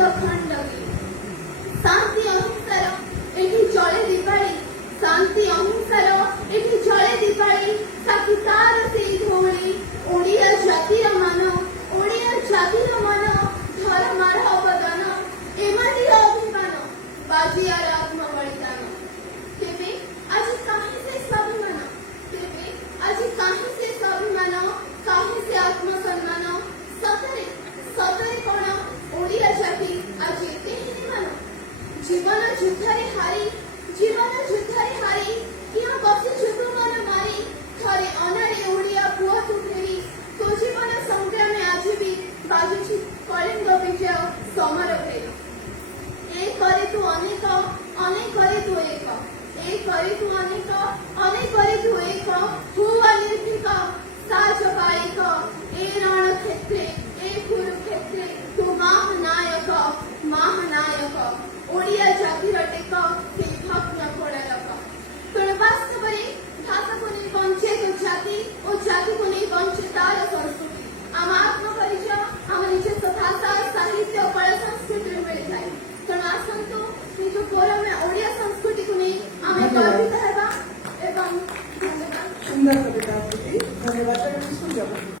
ଖଣ୍ଡଗୀ ଶାନ୍ତି ଅହିଂସାର ଏଠି ଜଳେ ଦିବାଳୀ ଶାନ୍ତି ଅହିଂସାର ଏଠି ଜଳେ ଦିବାଳୀ ସାକ୍ଷୀ ତାର ସେଇ ଧଉଳି ଓଡ଼ିଆ ଜାତିର ମାନ ଓଡ଼ିଆ ଜାତିର ମନ ଧର୍ମର ଅବଦାନ ଏମାଟିର ଅଭିମାନ ବାଜିଆର ଆତ୍ମବଳିଦାନ ତେବେ ଆଜି କାହିଁ ସେ ସ୍ୱାଭିମାନ ତେବେ ଆଜି କାହିଁ ସେ ସ୍ୱାଭିମାନ କାହିଁ ସେ ଆତ୍ମସମ୍ମାନ ସତରେ ସତରେ କଣ ଓଡ଼ିଆ ଜାତି ଆଜି ଏତେ ହୀନମାନ ଜୀବନ ଯୁଦ୍ଧରେ ହାରି କିଏ ବସିଛୁ ତୁ ମନ ମାରି ଥରେ ଅନାରେ ଓଡ଼ିଆ ପୁଅ ତୁ ଫେରି ତୋ ଜୀବନ ସଂଗ୍ରାମେ ଆଜି ବି ବାଜୁଛି କଳିଙ୍ଗ ବିଜୟ ସମର ଫେରି ଏ କରି ତୁ ଅନେକ ଅନେକରେ ତୁ ଏକ ଏ କରି ତୁ ଅନେକ ଅନେକରେ ତୁ ଏକ ହୁଆ ନିର୍ଭୀକ ସାଜ ବାଳିକ ଏ ରଣ କ୍ଷେତ୍ରେ ଏ କୁରୁକ୍ଷେତ୍ରେ ତୁ ମହାନାୟକ ଓଡ଼ିଆ ଜାତିର ଟେକ ସେ ଭଗ୍ନ କୋଣାର୍କ ତେଣୁ ବାସ୍ତବରେ ଭାଷାକୁ ନେଇ ବଞ୍ଚେ ତୋ ଜାତି ଓ ଜାତିକୁ ନେଇ ବଞ୍ଚେ ତାର ସଂସ୍କୃତି ଆମ ଆତ୍ମପରିଚୟ ଆମ ନିଜସ୍ୱ ଭାଷା ସାହିତ୍ୟ କଳା ସଂସ୍କୃତିରେ ମିଳିଥାଏ ତେଣୁ ଆସନ୍ତୁ ନିଜ ଗୌରବ ଓଡ଼ିଆ